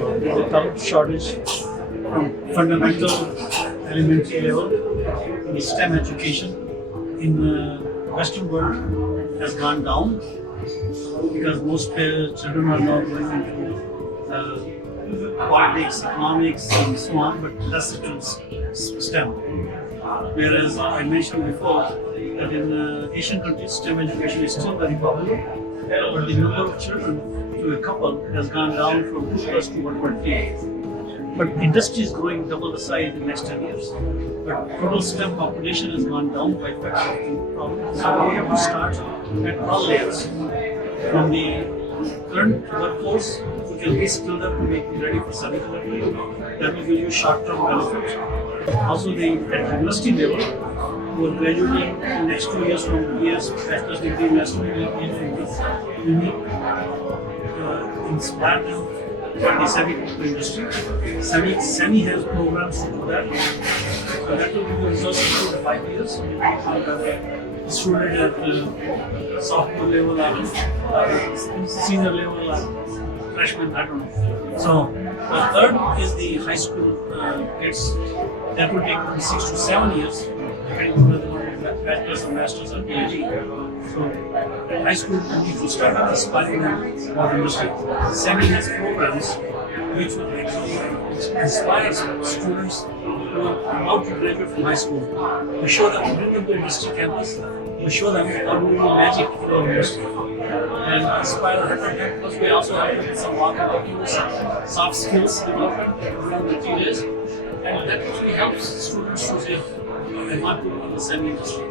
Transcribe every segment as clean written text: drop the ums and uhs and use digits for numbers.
There's a talent shortage from fundamental elementary level in STEM education in the Western world has gone down because most children are now going into politics, economics, and so on, but that's the STEM. Whereas I mentioned before that in Asian countries, STEM education is still very popular, but the number of children to a couple has gone down from 2 plus to 1.3. But industry is growing double the size in the next 10 years. But total STEM population has gone down by factor of 2 problems. So we have to start at all layers. From the current workforce, we can reskill them to make them ready for semiconductor. That will give you short-term benefit. Also, at university level, who are graduating in the next 2 years from BS, bachelor's degree, master's degree, we need inspire them for the semiconductor industry. Semi has programs to do that. So that will be resources for 5 years. Student at sophomore level or senior level or freshman, I don't know. So the third is the high school kids. That will take from 6 to 7 years, depending on whether they want bachelor's or master's or PhD. So high school people start inspiring them for the industry. Semi has programs which will actually inspire students who are about to graduate from high school. We show them, bring them to industry campus. We show them how to do magic in the industry and inspire them. Plus, we also have some marketing, soft skills development around the 3 days, and that actually helps students to say, I want to be in the semi industry.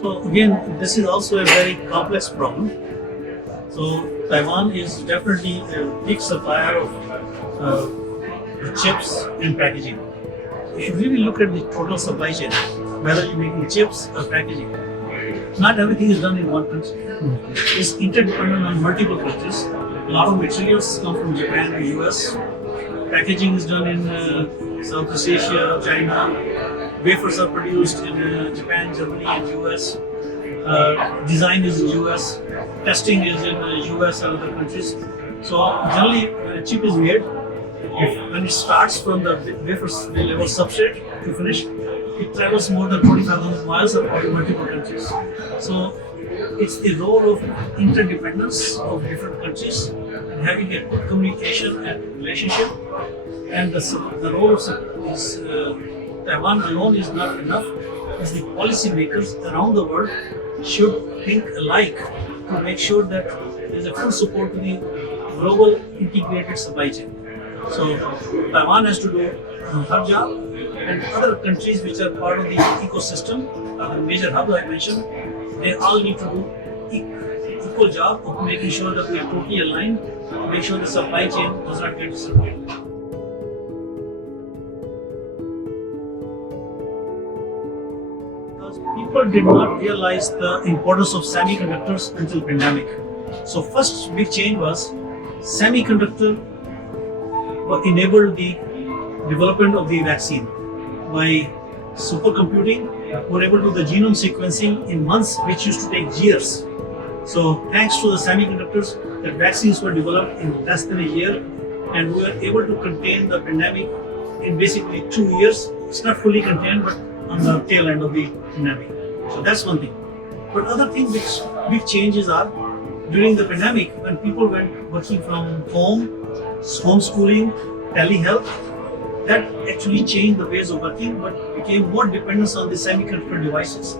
So again, this is also a very complex problem. So Taiwan is definitely a big supplier of chips and packaging. If you really look at the total supply chain, whether you're making chips or packaging, not everything is done in one country. It's interdependent on multiple countries. A lot of materials come from Japan and US. Packaging is done in Southeast Asia, China. Wafers are produced in Japan, Germany, and US. Design is in US. Testing is in US and other countries. So generally, when a chip is made, when it starts from the wafer level substrate to finish, it travels more than 45,000 miles across multiple countries. So it's the role of interdependence of different countries and having a good communication and relationship. And the role of Taiwan alone is not enough, as the policy makers around the world should think alike to make sure that there is a full support to the global integrated supply chain. So Taiwan has to do her job, and other countries which are part of the ecosystem, the major hubs I mentioned, they all need to do equal job of making sure that we are totally aligned, make sure the supply chain does not get disrupted. People did not realize the importance of semiconductors until pandemic. So first big change was semiconductor enabled the development of the vaccine. By supercomputing, we were able to do the genome sequencing in months, which used to take years. So thanks to the semiconductors, the vaccines were developed in less than a year, and we were able to contain the pandemic in basically 2 years. It's not fully contained, but on the tail end of the pandemic. So that's one thing. But other things which big changes are during the pandemic, when people went working from home, homeschooling, telehealth, that actually changed the ways of working, but became more dependence on the semiconductor devices.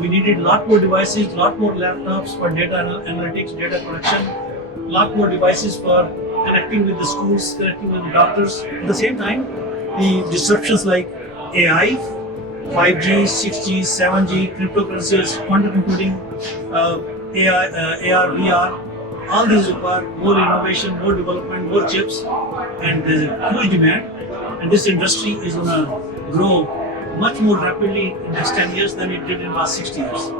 We needed a lot more devices, a lot more laptops for data analytics, data collection, a lot more devices for connecting with the schools, connecting with the doctors. At the same time, the disruptions like AI, 5G, 6G, 7G, cryptocurrencies, quantum computing, AI, AR, VR, all these require more innovation, more development, more chips, and there's a huge demand. And this industry is going to grow much more rapidly in the next 10 years than it did in the last 60 years.